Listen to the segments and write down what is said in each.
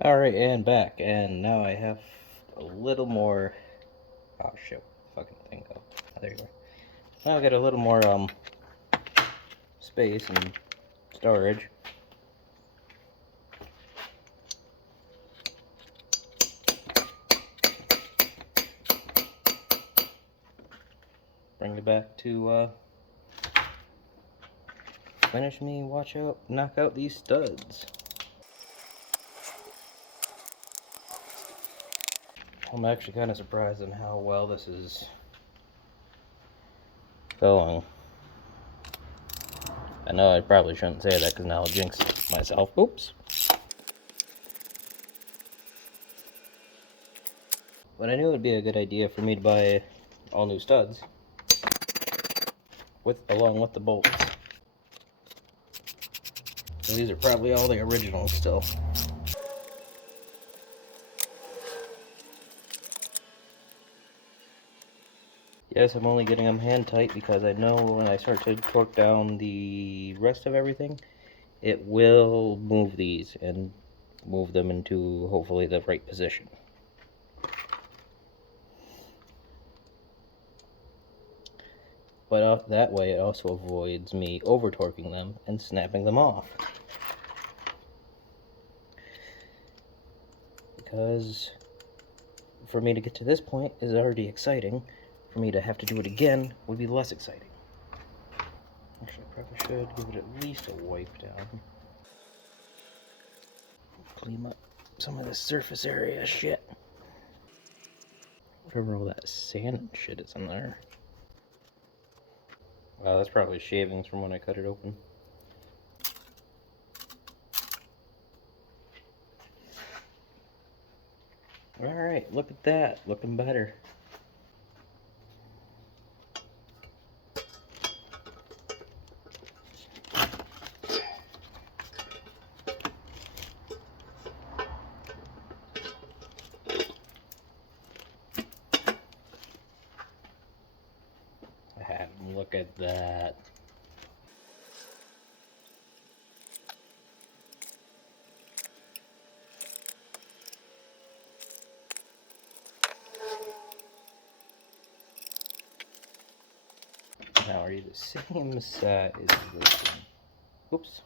Alright, and back, and now I have a little more. Oh shit, fucking thing go. Oh, there you go. Now I got a little more space and storage. Bring it back to finish me, knock out these studs. I'm actually kind of surprised on how well this is going. I know I probably shouldn't say that because now I'll jinx myself. Oops. But I knew it would be a good idea for me to buy all new studs along with the bolts. So these are probably all the originals still. Yes, I'm only getting them hand tight because I know when I start to torque down the rest of everything, it will move these and move them into hopefully the right position. But that way it also avoids me over torquing them and snapping them off. Because for me to get to this point is already exciting. For me to have to do it again would be less exciting. Actually, I probably should give it at least a wipe down. Clean up some of the surface area shit. Whatever all that sand and shit is in there. Wow, that's probably shavings from when I cut it open. Alright, look at that. Looking better. Look at that. Now, are you the same size as this one? Oops.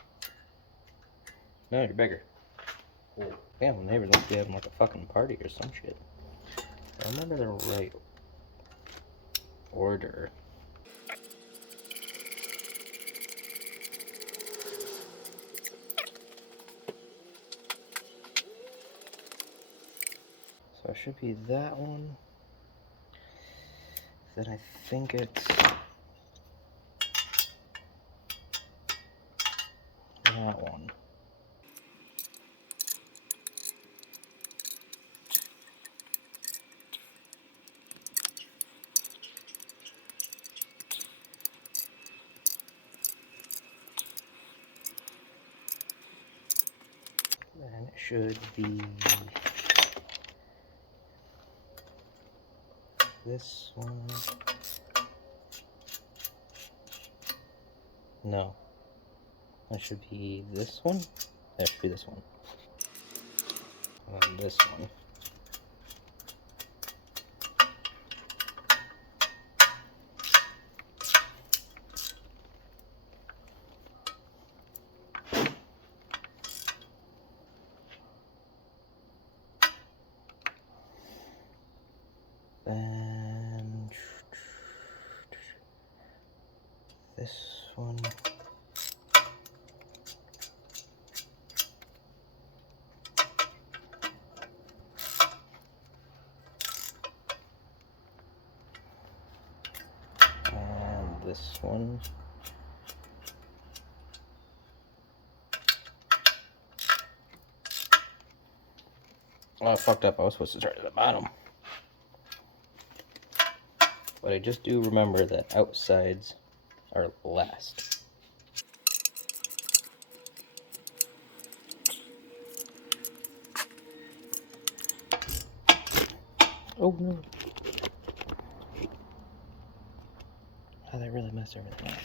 No, you're bigger. Oh, damn, the neighbors must be having like a fucking party or some shit. I remember the right order. So it should be that one. Then I think it's that one. And it should be this one. No. That should be this one. That should be this one. And this one. And this one. And this one. Oh, I fucked up. I was supposed to start at the bottom. But I just do remember that outsides are last. Oh no. Oh, that really messed everything up.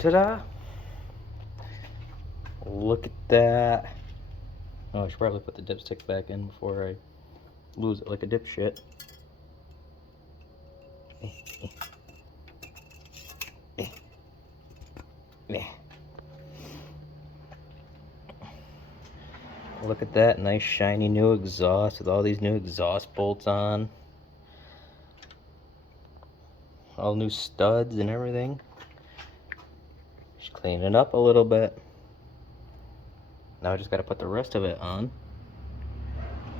Ta-da! Look at that. Oh, I should probably put the dipstick back in before I lose it like a dipshit. Look at that nice shiny new exhaust with all these new exhaust bolts on. All new studs and everything. Just clean it up a little bit. Now I just gotta put the rest of it on.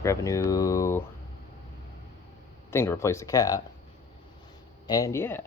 Grab a new thing to replace the cat. And yeah.